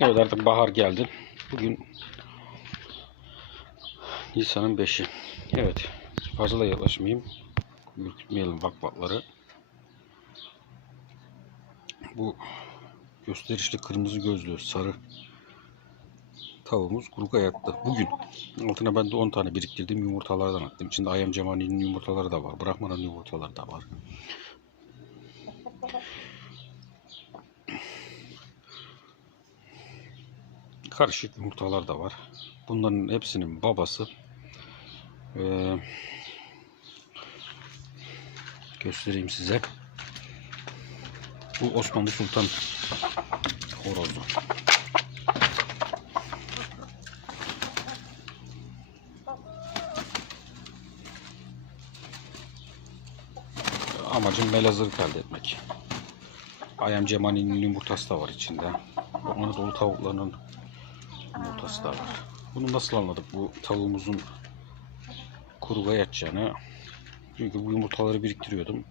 Evet artık bahar geldi. Bugün Nisan'ın 5'i. Evet. Fazla da yaklaşmayayım. Ürkütmeyelim vakvakları. Bu gösterişli kırmızı gözlü sarı tavuğumuz kuruka yattı. Bugün altına ben de 10 tane biriktirdim yumurtalardan attım. İçinde Ayam Cemali'nin yumurtaları da var. Bırakmanın yumurtaları da var. Karışık yumurtalar da var. Bunların hepsinin babası eee, göstereyim size. Bu Osmanlı Sultan horozu. Amacım melazırlık elde etmek. Ayam Cemali'nin yumurtası da var içinde. Anadolu tavuklarının yumurtası da var. Bunu nasıl anladık bu tavuğumuzun kuruğa yatacağını? Çünkü bu yumurtaları biriktiriyordum.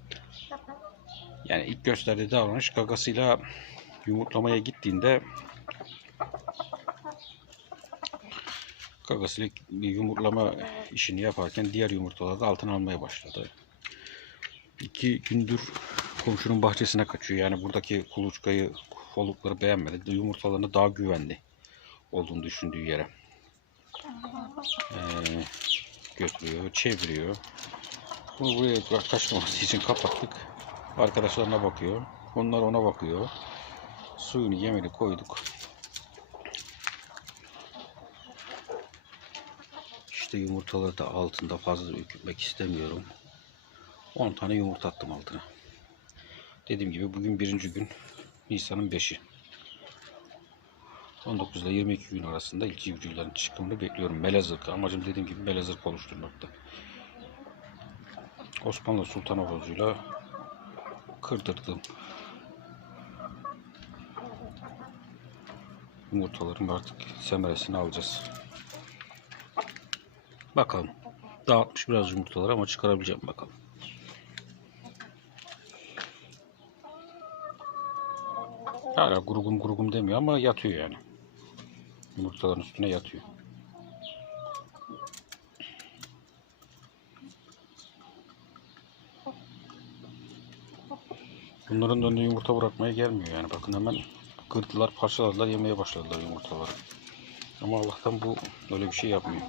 Yani ilk gösterdiği davranış gagasıyla yumurtlamaya gittiğinde gagasıyla yumurtlama işini yaparken diğer yumurtaları da altına almaya başladı. İki gündür komşunun bahçesine kaçıyor. Yani buradaki kuluçkayı, folukları beğenmedi. Yumurtalarını daha güvenli olduğunu düşündüğü yere ee, götürüyor, çeviriyor. Bunu buraya kaçmaması için kapattık. Arkadaşlarına bakıyor. Onlar ona bakıyor. Suyunu yemini koyduk. İşte yumurtaları da altında fazla ürkütmek istemiyorum. 10 tane yumurta attım altına. Dediğim gibi bugün birinci gün Nisan'ın 5'i. 19 ile 22 gün arasında ilk civcivlerin çıkımını bekliyorum. Melezırk. Amacım dediğim gibi melezırk oluşturmakta. Osmanlı Sultan Horozuyla kırdırdım. Yumurtaların artık semeresini alacağız. Bakalım. Dağıtmış biraz yumurtaları ama çıkarabileceğim bakalım. Hala gurugum gurugum demiyor ama yatıyor yani. Yumurtaların üstüne yatıyor. Bunların önüne yumurta bırakmaya gelmiyor yani. Bakın hemen kırdılar, parçaladılar, yemeye başladılar yumurtaları. Ama Allah'tan bu öyle bir şey yapmıyor.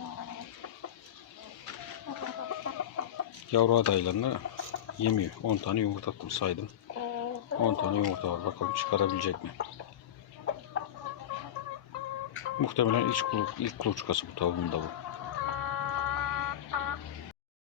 Yavru adaylarını yemiyor. 10 tane yumurta saydım. 10 tane yumurta var. Bakalım çıkarabilecek mi? Muhtemelen ilk, ilk kuluçkası bu tavuğun da bu.